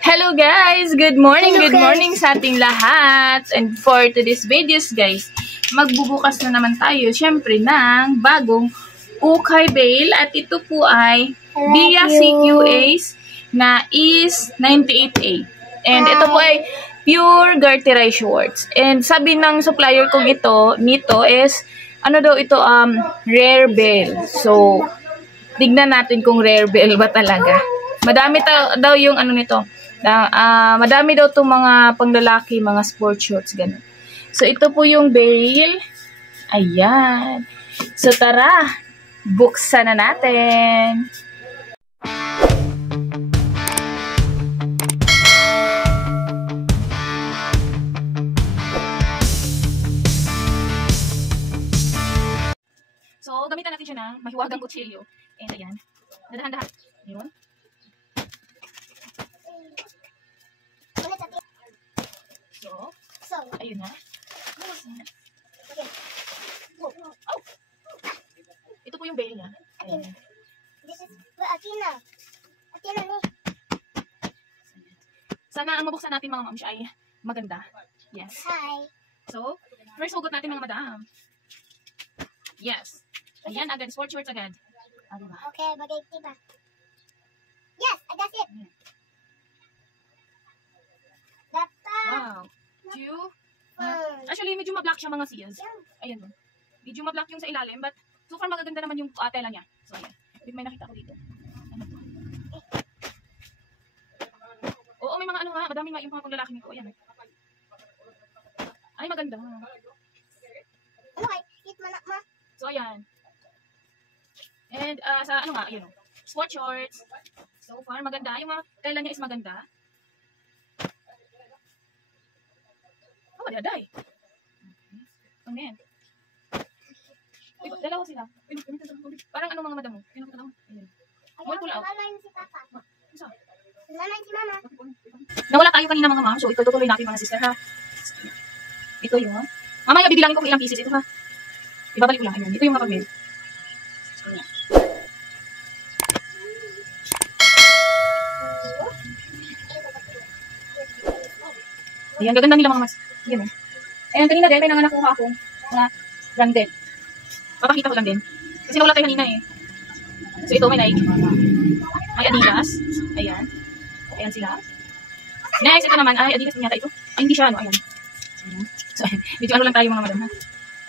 Hello guys! Good morning! Good morning sa ating lahat! And for today's videos guys, magbubukas na naman tayo syempre ng bagong ukay bale at ito po ay via CQAs na is 98A. And ito po ay pure Garterai shorts. And sabi ng supplier kong nito is ano daw ito, rare bale. So, tignan natin kung rare bale ba talaga. Madami daw yung ano nito. Madami daw itong mga panglalaki, mga sport shorts, ganun. So, ito po yung bale. Ayan. So, tara. Buksan na natin. So, gamitan natin siya ng mahiwagang kutsilyo. And ayan. Dahan-dahan. Yun. So, ayun na. Oh! Ito po yung bale niya. This is Athena. Athena ni. Sana ang mabuksan natin mga ma'am siya ay maganda. Yes. Hi. So, first hugot natin mga madam. Yes. Ayan agad. Sport shorts agad. Diba? Okay, bagay diba? Yes, I got it. Wow. Actually, medyo ma-black siya mga siyas. Ayan. Medyo ma-black yung sa ilalim, but so far magaganda naman yung tela niya. So, ayan. May nakita ko dito. Ano to? Oo, may mga ano nga. Madami nga yung mga panglalaki nito. Ayan. Ay, maganda. Okay, hit mo na, ma. So, ayan. And, sa ano nga, yun. Sport shorts. So far, maganda. Yung mga tela niya is maganda. Oh, daday. Ang yan. Dalawa sila. Parang ano mga madam mo? Ayan. Wall pull out. Lalay si Papa. Lalay si Mama. Nawala tayo kanina mga ma'am. So, ito tutuloy natin mga sister ha. Ito yung, mamaya bibilangin ko kung ilang pieces ito ha. Ibabalik ko lang. Ayan. Ito yung mga pamil. Ayan. Ayan, gaganda nila mga mas. Ayan eh. Ayan, kanina din, may nakuha akong mga branded. Papakita ko lang din. Kasi nawala tayo kanina eh. So ito may Nike. May Adidas. Ayan. Ayan sila. Next, ito naman ay Adidas din yata ito. Ay, hindi siya ano, ayan. So, medyo ano lang tayo mga madam ha.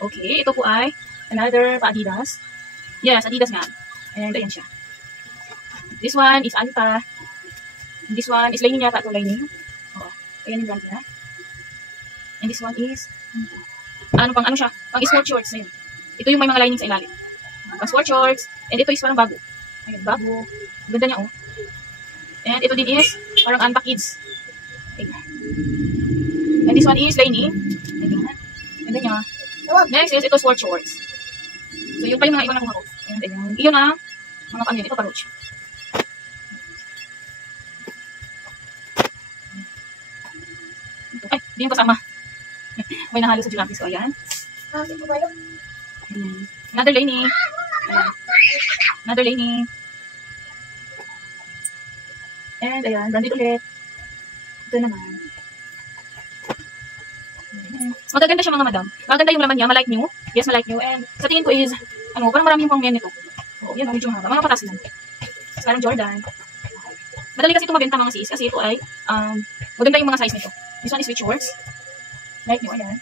Okay, ito po ay another pa Adidas. Yes, Adidas nga. And ayan siya. This one is Anta. This one is lining yata ito, lining. Oo. Ayan yung brand niya. And this one is ano siya? Pang sport shorts. Ayan. Ito yung may mga lining sa ilalim. Pang sport shorts. And ito is parang bago. Ayan, bago. Ganda niya oh. And ito din is parang Anta Kids. Ayan. And this one is lining. Ayan. Ganda niya. Next is ito sport shorts. So yung pa yung mga ibang nakuha ko. Ayan, ayan. Iyon na mga pamilya. Ito paruch. Ay, di yung kasama. May nahalo sa Junapis ko. Ayan. Another lining. Ayan. Another lining. And ayan, branded ulit. Ito naman. Ayan. Magaganda siya mga madam. Magaganda yung laman niya. Malike nyo. Yes, malike nyo. And sa tingin ko is, ano, parang marami yung pang men nito. Oo, yan, medyo mahaba. Mga patas lang. Parang Jordan. Madali kasi ito mabenta mga sis. Kasi ito ay, maganda yung mga size nito. This one is sweet shorts. Like nyo, ayan.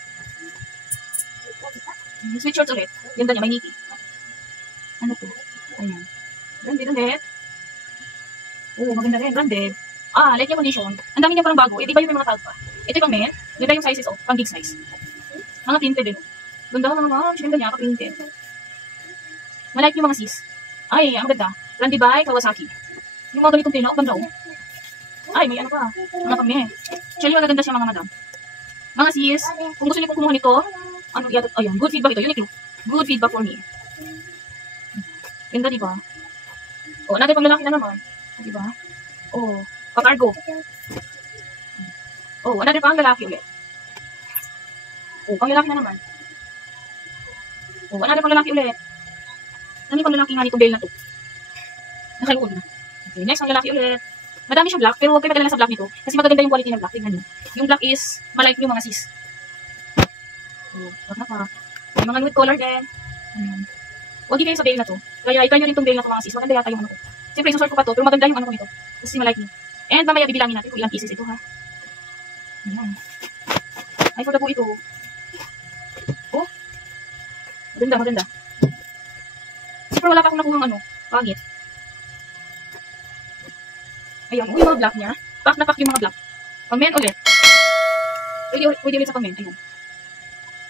Sweet shorts ulit. Ganda niya, may niki. Ano to? Ayan. Branded ulit. Oo, maganda rin. Branded. Like yung condition. Ang dami niya parang bago. Di ba yung may mga tag pa? Ito yung pang men. Ganda yung sizes, pang big size. Mga tinted din. Ganda mga ma'am. Ganda niya, pa-printed. Malike yung mga sis. Ay, ang ganda. Branded by Kawasaki. Yung mga ganitong tela, ganda oh. Ay, may ano pa. Mga pang men. Actually, magaganda siya mga madam. Mga sis, kung gusto niyo pong kumuha nito, ano, ayan, good feedback ito, Uniqlo. Good feedback for me. Ganda, diba? O, natin pang lalaki na naman. Diba? O, pa-cargo. O, natin pang lalaki ulit. O, pang lalaki na naman. O, natin pang lalaki ulit. Ano yung pang lalaki nga nito, bale na to? Nakalimutan na. Okay, next, pang lalaki ulit. Madami siyang black, pero huwag kayo mag-alala sa black nito. Kasi magaganda yung quality ng black. Tingnan nyo. Yung black is, malight yung mga sis. So, wag na pa. May mga nude color din. Ayan. Huwag din kayo sa veil na to. Kaya i-try nyo rin itong veil na to mga sis. Maganda yata yung ano ko. Siyempre, isusort ko pa to, pero maganda yung ano ko nito. Kasi malight nyo. And mamaya bibilangin natin kung ilang pieces ito ha. Ayan. Ay, for the go ito. Oh. Maganda, maganda. Super wala pa akong nakuhang ano. Pangit. Ayan, yung mga black niya. Pack na pack yung mga black. Pang men ulit. Pwede ulit sa pang men. Ayan.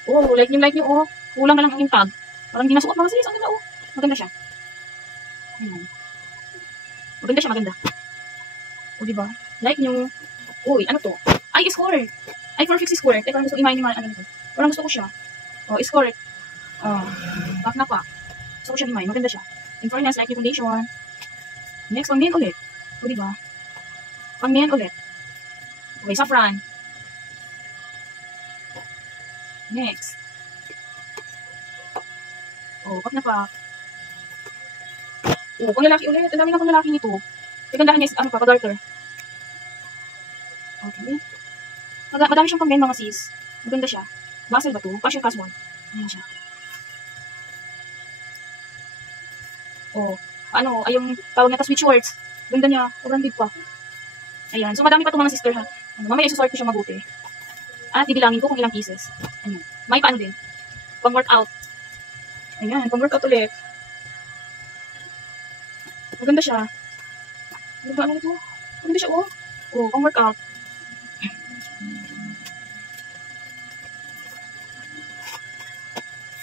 Oh, like nyo, oh. Kulang na lang yung tag. Parang hindi nasuot mga sis. Ang ganda, oh. Maganda siya. Ayan. Maganda siya, maganda. O, diba? Like nyo. Uy, ano to? Ay, skirt. Ay, 450 skirt. Ay, parang gusto i-mine ano nito. Parang gusto ko siya. Oh, skirt. Oh, pack na pack. Gusto ko siya i-mine. Maganda siya. In fairness, like yung foundation. Next, pang men ulit. O, diba? Pang men ulit. Okay, saffron. Next. Oh, pack na pack. Oh, pang lalaki ulit. Ang dami na pang lalaki nito. Kagandahan niya is, ano pa, pag-darker. Okay. Madami siyang pang men, mga sis. Maganda siya. Basel ba to? Fashion casual. Ayan siya. Oh, ano, ay yung tawag niya, sweet shorts. Ganda niya. Branded pa. Ayan. So, madami pa itong mga sister, ha. Ano, mamaya isusort ko siya mabuti. At bibilangin ko kung ilang pieces. Ayan. May paano din. Pang workout. Ayan, pang workout ulit. Maganda siya. Maganda ano ito? Maganda siya, oh. Oh, pang workout.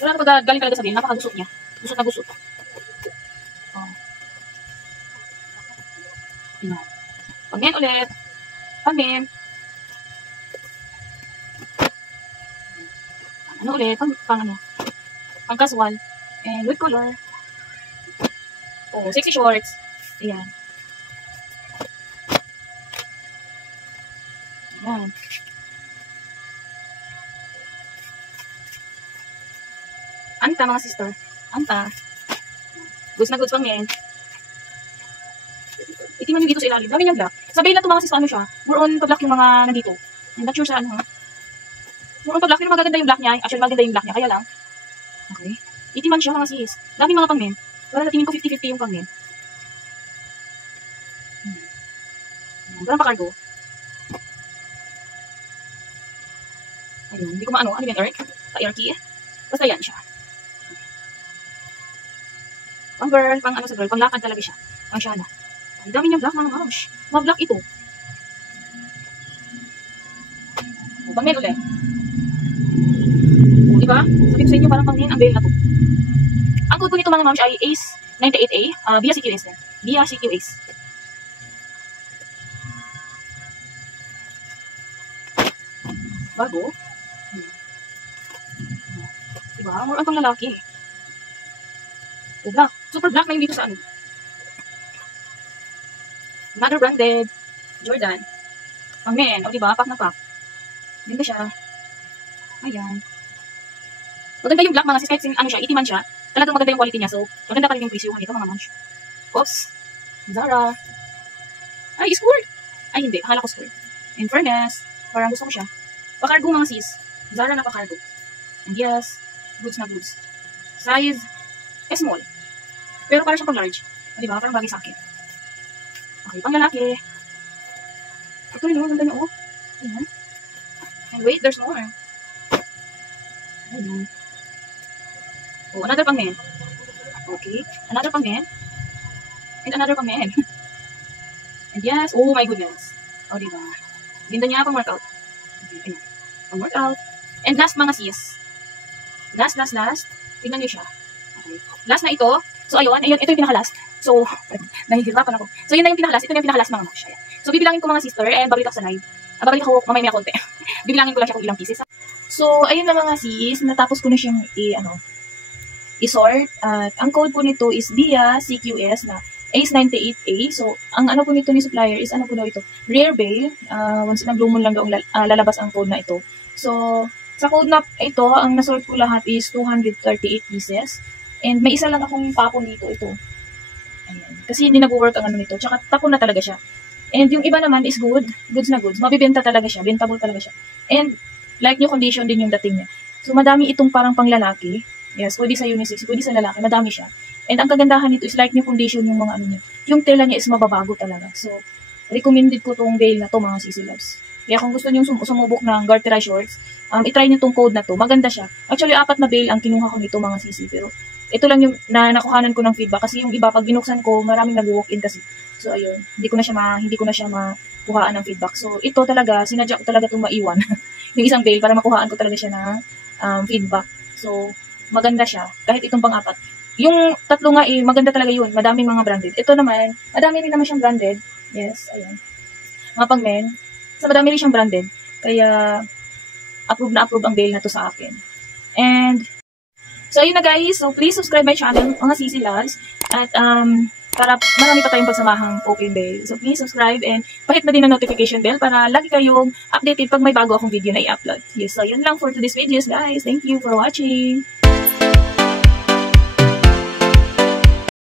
Wala na pag galing talaga sabihin, napakagusot niya. Gusot na gusot. Oh. Ayan. Pang men ulit. Pang men. Ano ulit? Pang ano? Pang casual. And with color. Oh, sexy shorts. Ayan. Ayan. Anta, mga sister. Anta. Goods na goods pang men. Itiman nyo dito sa ilalim. Dami niyang black. Sabihin na ito mga sister, ano siya? More on pa-black yung mga nandito. I'm not sure sa ano ha. More on pa-black, pero magaganda yung black niya. Actually, maganda yung black niya. Kaya lang. Okay. Itiman siya mga sis. Dami mga pang men. Wala na tingin ko 50-50 yung pang men. Parang pa-cargo. Ayun. Hindi ko maano. Ano yung Eric? Pa-Erky. Basta yan siya. Pang girl, pang ano sa girl, pang lakad talaga siya. Pang Shana. Ang dami niyang black, mga moms. Mga black ito. O, pang men ulit. O, diba? Sabi ko sa inyo, parang pang men, ang galing na to. Ang code ko nito mga moms ay ACE98A, via CQS din. Via CQS. Bago. Diba? More ang pang lalaki. O, black. Super black na yung dito sa ano. Another branded. Jordan. Pang men. O, diba? Pack na pack. Ganda siya. Ayan. Maganda yung black mga sis. Kahit ano siya, itiman siya. Talagang maganda yung quality niya. So, maganda pa rin yung presyuhan nito mga moms. Oops. Zara. Ay, skirt. Ay, hindi. Akala ko skirt. In fairness, parang gusto ko siya. Pa-cargo mga sis. Zara na pa-cargo. And yes, goods na goods. Size, small. Pero parang siyang pang-large. O, diba? Parang bagay sa akin. Okay, pang lalaki. Ito rin, ganda niya, oh. Ayan. And wait, there's more. Ayan. Oh, another pang men. Okay. Another pang men. And another pang men. And yes, oh my goodness. O, diba? Ganda niya pang workout. Okay, ayan. Pang workout. And last mga sis. Last. Tingnan niyo siya. Okay. Last na ito. So, ayun. Ito yung pinaka-last. So, nahihirapan ako. So, yun na yung pinaka-last. Ito na yung pinaka-last mga mosh. Ayan. So, bibilangin ko mga sister. And babalik ako sa live. Babalik ako mamaya konti. Bibilangin ko lang siya kung ilang pieces. So, ayun na mga sis. Natapos ko na siyang i-sort. At ang code po nito is via CQS na ACE98A. So, ang ano po nito ni supplier is ano po daw ito? Rare Veil. Once in a blue moon lang daw lalabas ang code na ito. So, sa code na ito, ang nasort ko lahat is 238 pieces. And may isa lang akong tapon dito ito. Ayan. Kasi hindi nag-work ang ano nito. Tsaka tapon na talaga siya. And yung iba naman is goods na goods. Mabibenta talaga siya, bentable talaga siya. And like new condition din yung dating niya. So madami itong parang panglalaki. Yes, pwede sa unisex, pwede sa lalaki, madami siya. And ang kagandahan nito is like new condition yung mga ano niya. Yung tela niya is mababago talaga. So recommended ko tong bail na to mga sisi loves. Kaya kung gusto niyo sumubok ng Gartera shorts, i-try niyo tong code na to. Maganda siya. Actually, 4 na bail ang kinuha ko nito mga sisi. Pero ito lang yung nakuhanan ko ng feedback. Kasi yung iba, pag binuksan ko, maraming nag-walk-in kasi. So, ayun. Hindi ko na siya makuhaan ng feedback. So, ito talaga, sinadya ko talaga itong maiwan. yung isang bail para makuhaan ko talaga siya ng feedback. So, maganda siya. Kahit itong pang-4. Yung 3 nga maganda talaga yun. Madaming mga branded. Ito naman, madami rin naman siyang branded. Yes, ayun. Mga pang-men. So, madami rin siyang branded. Kaya, approve na approve ang bail na to sa akin. And, so, ayun na guys. So, please subscribe my channel, mga sisi loves. At, para marami pa tayong pagsamahang open bail. So, please subscribe and pahit na din ang notification bell para lagi kayong updated pag may bago akong video na i-upload. Yes, so, yun lang for today's videos guys. Thank you for watching.